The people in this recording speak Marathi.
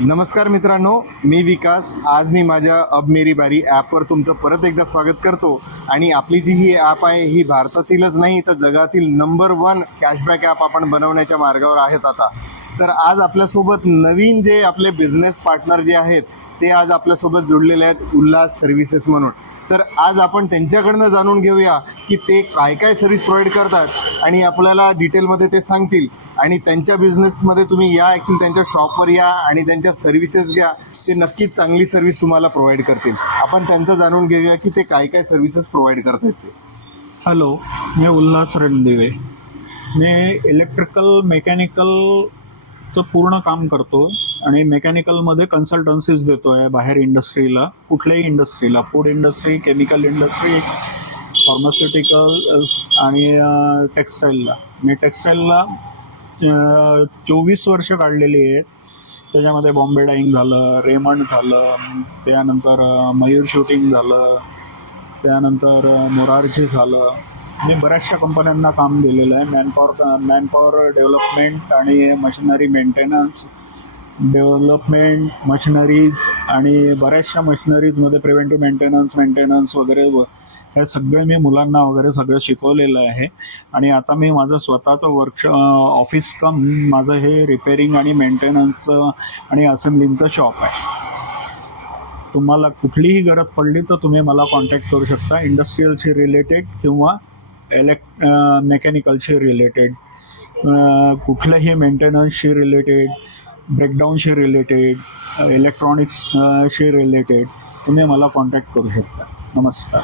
नमस्कार मित्रांनो, मी विकास. आज मी माझ्या अब मेरी बारी ॲपवर तुमचं परत एकदा स्वागत करतो. आणि आपली जी ही ॲप आहे ही भारतातीलच नाही तर जगातील नंबर 1 कॅशबॅक ॲप आपण बनवण्याच्या मार्गावर आहेत आता. तर आज आपल्यासोबत नवीन जे आपले बिझनेस पार्टनर जे आहेत ते आज आपल्यासोबत जुळलेले आहेत, उल्हास सर्व्हिसेस म्हणून. तर आज आपण त्यांच्याकडनं जाणून घेऊया की ते काय काय सर्व्हिस प्रोव्हाइड करतात आणि आपल्याला डिटेलमध्ये ते सांगतील. आणि त्यांच्या बिझनेसमध्ये तुम्ही या, ॲक्च्युली त्यांच्या शॉपवर या आणि त्यांच्या सर्व्हिसेस घ्या. ते नक्कीच चांगली सर्व्हिस तुम्हाला प्रोव्हाइड करतील. आपण त्यांचं जाणून घेऊया की ते काय काय सर्व्हिसेस प्रोव्हाइड करतात ते. हॅलो, मी उल्हास रणदिवे. मी इलेक्ट्रिकल मेकॅनिकलचं पूर्ण काम करतो आणि मेकॅनिकलमध्ये कन्सल्टन्सीज देतो आहे बाहेर इंडस्ट्रीला, कुठल्याही इंडस्ट्रीला, food industry, chemical industry, pharmaceutical आणि टेक्स्टाईलला. मी टेक्स्टाईलला 24 वर्ष काढलेली आहेत. त्याच्यामध्ये बॉम्बे डाईंग झालं, रेमंड झालं, त्यानंतर मयूर शूटिंग झालं, त्यानंतर मोरारजी झालं. मी बऱ्याचशा कंपन्यांना काम दिलेलं आहे. मॅनपॉवर डेव्हलपमेंट आणि मशिनरी मेंटेनन्स, डेव्हलपमेंट मशिनरीज आणि बऱ्याचशा मशिनरीजमध्ये प्रिव्हेंटिव्ह मेंटेनन्स वगैरे हे सगळं मी मुलांना वगैरे सगळं शिकवलेलं आहे. आणि आता मी माझं स्वतःचं ऑफिस कम माझं हे रिपेअरिंग आणि मेंटेनन्सचं आणि असेंब्लिंगचं शॉप आहे. तुम्हाला कुठलीही गरज पडली तर तुम्ही मला कॉन्टॅक्ट करू शकता, इंडस्ट्रीयलशी रिलेटेड किंवा मेकॅनिकलशी रिलेटेड, कुठल्याही मेंटेनन्सशी रिलेटेड, ब्रेकडाऊनशी रिलेटेड, इलेक्ट्रॉनिक्सशी रिलेटेड तुम्ही मला कॉन्टॅक्ट करू शकता. नमस्कार.